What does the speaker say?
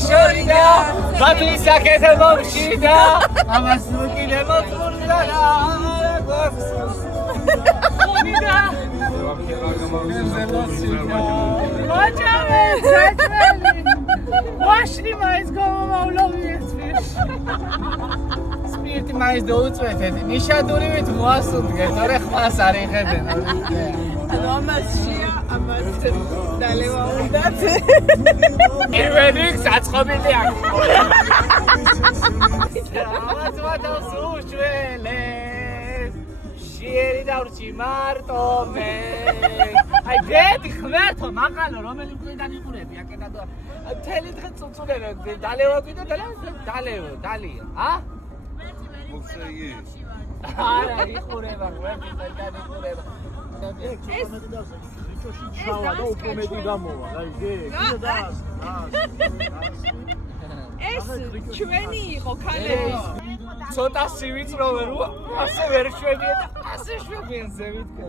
შორიდა ბათუმის საკეთე მომშიდა ამას უკილე მოწურდა რა ხონიდა მაჭავე საჭმელი ვაშლი მაინც გამომავლობიეთ სპირტი მაინც დაუწვეთეთ ნიშადურივით მოასუდგეთ ორე ხმას არ იხედენ ანუ ამასშია ამას დალევა უნდათ პირველი საწყობილი აქვს ამას ვადავს უშველეს შიერი დავრჩი მარტო მე აი გეთი ხმერთო მაღალო რომელი მკვიდან იყურები აკედა მთელი დღე წუწუნებე დალევა გვიდა დალია არა იყურება გვერდი მკვიდან იყურება ეს ჩვენი იყო ქალები ცოტა სივიწროვე რო ასე ვერ შვებიან ასე შვებიან ზევით